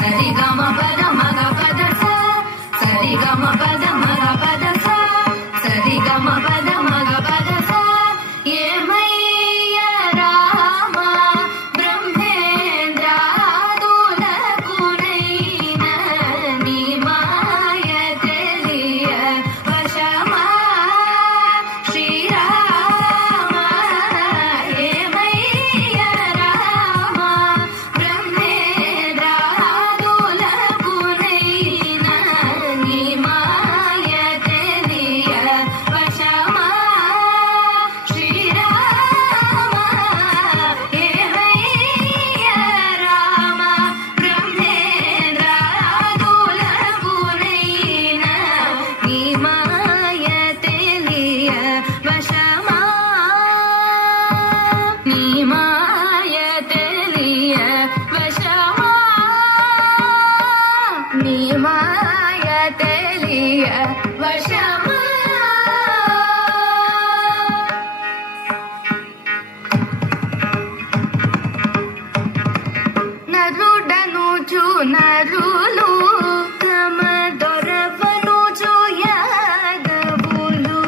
సరి గమ పద మగ పద స సరి గమ పద మగ పద స సరి గమ పద మగ పద స ఏమయ్య రామ బ్రహ్మేంద్రాదులకునైన నీ మాయ తెలియ వశమా శ్రీరామ ఏమయ్య రామ బ్రహ్మేంద్రాదులకునైన నీ మాయ తెలియ వశమా శ్రీరామ ఏమయ్య రామ బ్రహ్మేంద్రాదులకునైన నీ మాయ తెలియ వశమా నీ మాయ తెలియ వశమా నీ మాయ తెలియ వశమా నరుడనుచు నరులు తమ దొరవనుచు యాదవులు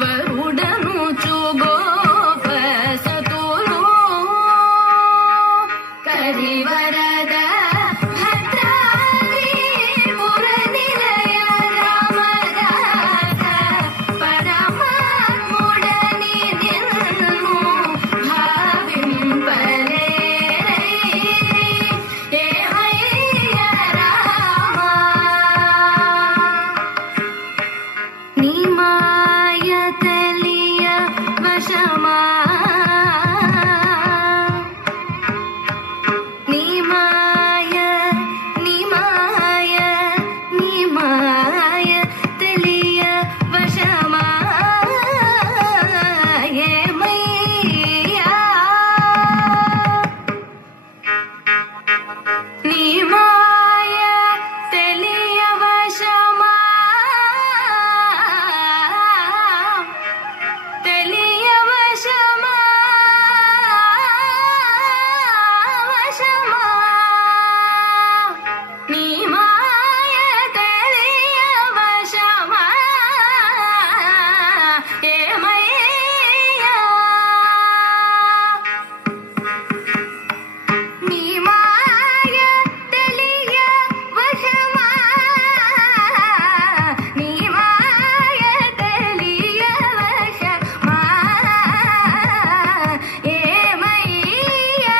వరుడనుచు గోప సతులు కరివరద భద్రాద్రి పుర నిలయ రామదాస పరమాత్ముడని నిన్ను భావింపలేరై ఏమయ్య రామ నీ మాయ తెలియ వశమా నీ మాయ నీ మాయ నీ మాయ తెలియ వశమా ఏమయ్యా నీ మాయ తెలియ వశమా తెలియ వశమా వశమా నీ మాయ తెలియ వశమా ఏమయ్యా నీ మాయ తెలియ వశమా నీ మాయ తెలియ వశమా ఏమయ్యా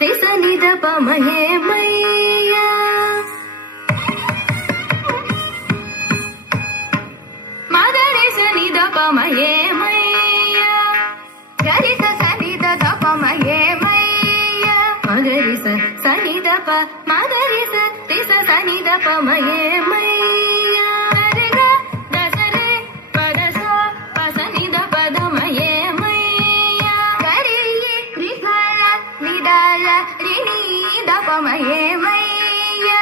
రిసనిద పమయేమయ్యా మదరి సనిద పమయేమయ్యా గరిస సనిద పమయేమయ్యా మగరి సనిద ప మదరి రిస సనిద పమయేమయ్యా సరిగ దసరే పద స పసనిద పదమయేమయ్యా గరి రిసల నిదల రిని దపమయేమయ్యా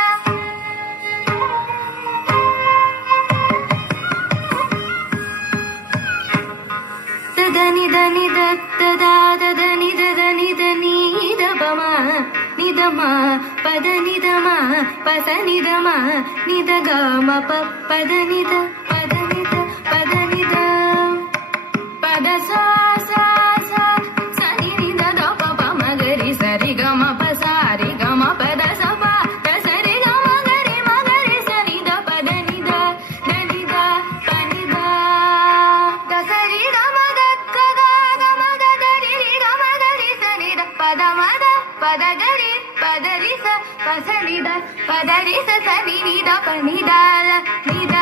దని దని దత్తదా దని దని దని దపమ నిదమ పద నిదమ పస నిదమ నిద గమ పద నిద పద నిద పద నిద పద సా సా సా సని నిద దప మగరి సరి గమ పసారి గమ పద సప సరి గమ గరి మగరి సని ద పద నిద దని ద పని ద దసరి గమ గక్క గమ గరి గమ గరి సని ద పద మద పద గరి పదరి స పసని ద పదరి స సని ని ద పని ద నిద